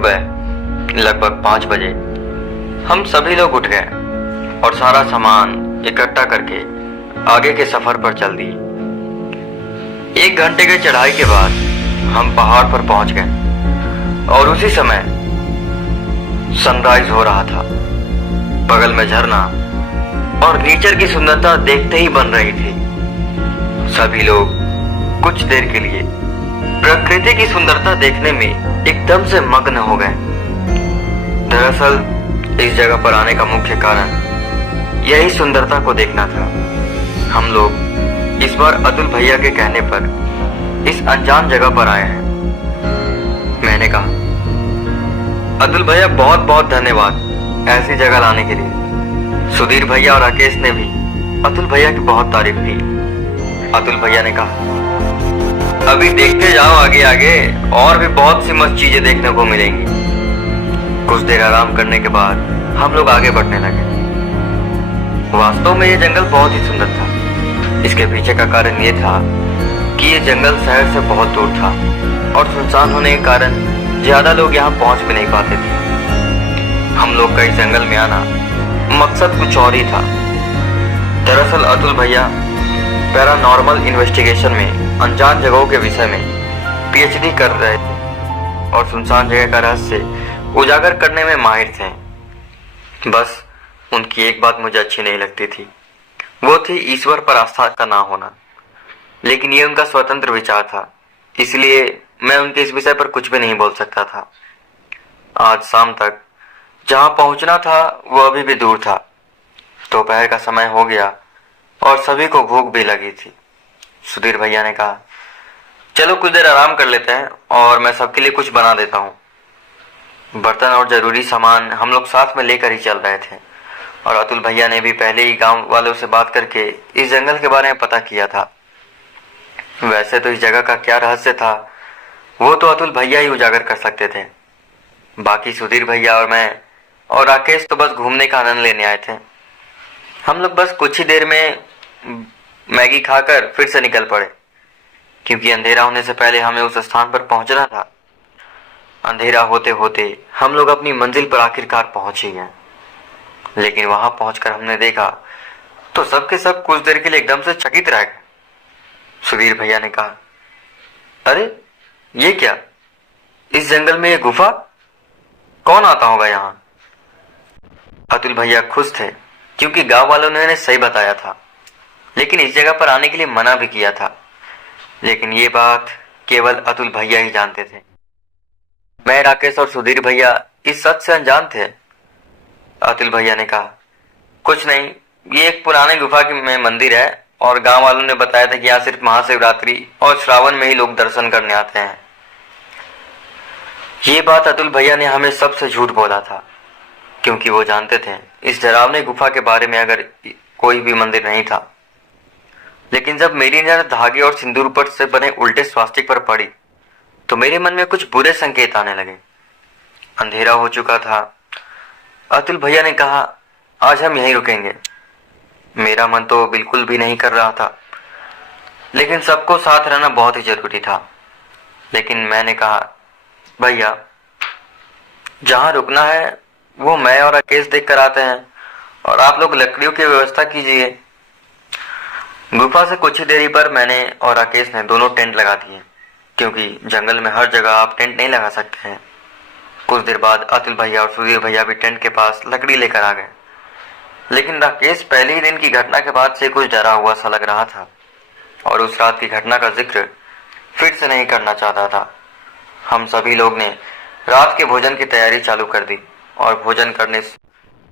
सुबह लगभग 5 बजे हम सभी लोग उठ गए और सारा सामान इकट्ठा करके आगे के सफर पर चल दिए। 1 घंटे की चढ़ाई के बाद हम पहाड़ पर पहुंच गए और उसी समय सनराइज हो रहा था। बगल में झरना और नेचर की सुंदरता देखते ही बन रही थी। सभी लोग कुछ देर के लिए प्रकृति की सुंदरता देखने में एकदम से मग्न हो गए। दरअसल इस जगह पर आने का मुख्य कारण यही सुंदरता को देखना था। हम लोग इस बार अतुल भैया के कहने पर इस अनजान जगह पर आए हैं। मैंने कहा, अतुल भैया बहुत बहुत धन्यवाद ऐसी जगह लाने के लिए। सुधीर भैया और राकेश ने भी अतुल भैया की बहुत तारीफ की। अतुल भैया ने कहा, अभी देखते जाओ आगे आगे और भी बहुत सी मस्त चीजें देखने को मिलेंगी। कुछ देर आराम करने के बाद हम लोग आगे बढ़ने लगे। वास्तव में ये जंगल बहुत ही सुंदर था। इसके पीछे का कारण ये था कि ये जंगल शहर से बहुत दूर था और सुनसान होने के कारण ज्यादा लोग यहाँ पहुंच भी नहीं पाते थे। हम लोग का इस जंगल में आना मकसद कुछ और ही था। दरअसल अतुल भैया पैरानॉर्मल इन्वेस्टिगेशन में अनजान जगहों के विषय में पीएचडी कर रहे थे और सुनसान जगह का रहस्य उजागर करने में माहिर थे। बस उनकी एक बात मुझे अच्छी नहीं लगती थी, वो थी ईश्वर पर आस्था का ना होना। लेकिन ये उनका स्वतंत्र विचार था, इसलिए मैं उनके इस विषय पर कुछ भी नहीं बोल सकता था। आज शाम तक जहां पहुंचना था वो अभी भी दूर था। दोपहर का समय हो गया और सभी को भूख भी लगी थी। सुधीर भैया ने कहा, चलो कुछ देर आराम कर लेते हैं और मैं सबके लिए कुछ बना देता हूँ। बर्तन और जरूरी सामान हम लोग साथ में लेकर ही चल रहे थे और अतुल भैया ने भी पहले ही गांव वालों से बात करके इस जंगल के बारे में पता किया था। वैसे तो इस जगह का क्या रहस्य था वो तो अतुल भैया ही उजागर कर सकते थे। बाकी सुधीर भैया और मैं और राकेश तो बस घूमने का आनंद लेने आए थे। हम लोग बस कुछ ही देर में मैगी खाकर फिर से निकल पड़े, क्योंकि अंधेरा होने से पहले हमें उस स्थान पर पहुंचना था। अंधेरा होते होते हम लोग अपनी मंजिल पर आखिरकार पहुंच ही गए। लेकिन वहां पहुंचकर हमने देखा तो सबके सब कुछ देर के लिए एकदम से चकित रह गए। सुधीर भैया ने कहा, अरे ये क्या, इस जंगल में ये गुफा, कौन आता होगा यहाँ? अतुल भैया खुश थे क्योंकि गांव वालों ने उन्हें सही बताया था, लेकिन इस जगह पर आने के लिए मना भी किया था। लेकिन ये बात केवल अतुल भैया ही जानते थे। मैं, राकेश और सुधीर भैया इस सच से अनजान थे। अतुल भैया ने कहा, कुछ नहीं, ये एक पुराने गुफा में मंदिर है और गांव वालों ने बताया था कि यहाँ सिर्फ महाशिवरात्रि और श्रावण में ही लोग दर्शन करने आते हैं। ये बात अतुल भैया ने हमें सबसे झूठ बोला था, क्योंकि वो जानते थे इस डरावनी गुफा के बारे में अगर कोई भी मंदिर नहीं था। लेकिन जब मेरी नजर धागे और सिंदूर पर से बने उल्टे स्वास्तिक पर पड़ी तो मेरे मन में कुछ बुरे संकेत आने लगे। अंधेरा हो चुका था। अतुल भैया ने कहा, आज हम यहीं रुकेंगे। मेरा मन तो बिल्कुल भी नहीं कर रहा था, लेकिन सबको साथ रहना बहुत ही जरूरी था। लेकिन मैंने कहा, भैया जहां रुकना है वो मैं और राकेश देख कर आते हैं और आप लोग लकड़ियों की व्यवस्था कीजिए। गुफा से कुछ ही देरी पर मैंने और राकेश ने दोनों टेंट लगा दिए, क्योंकि जंगल में हर जगह आप टेंट नहीं लगा सकते हैं। कुछ देर बाद अतुल भैया और सुधीर भैया भी टेंट के पास लकड़ी लेकर आ गए। लेकिन राकेश पहले ही दिन की घटना के बाद से कुछ डरा हुआ सा लग रहा था और उस रात की घटना का जिक्र फिर से नहीं करना चाहता था। हम सभी लोग ने रात के भोजन की तैयारी चालू कर दी और भोजन करने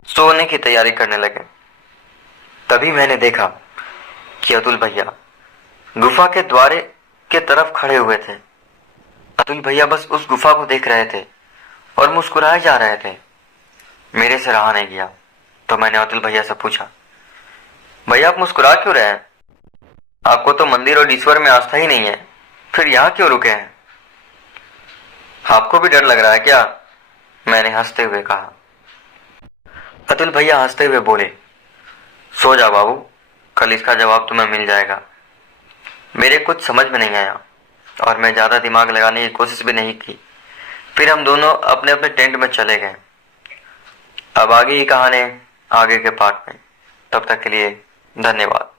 सोने की तैयारी करने लगे। तभी मैंने देखा कि अतुल भैया गुफा के द्वारे के तरफ खड़े हुए थे। अतुल भैया बस उस गुफा को देख रहे थे और मुस्कुराए जा रहे थे। मेरे से रहा नहीं गया तो मैंने अतुल भैया से पूछा, भैया आप मुस्कुरा क्यों रहे हैं? आपको तो मंदिर और ईश्वर में आस्था ही नहीं है, फिर यहाँ क्यों रुके हैं? आपको भी डर लग रहा है क्या? मैंने हंसते हुए कहा। अतुल भैया हंसते हुए बोले, सो जा बाबू, कल इसका जवाब तुम्हें मिल जाएगा। मेरे कुछ समझ में नहीं आया और मैं ज्यादा दिमाग लगाने की कोशिश भी नहीं की, फिर हम दोनों अपने अपने टेंट में चले गए। अब आगे की कहानी आगे के पार्ट में। तब तक के लिए धन्यवाद।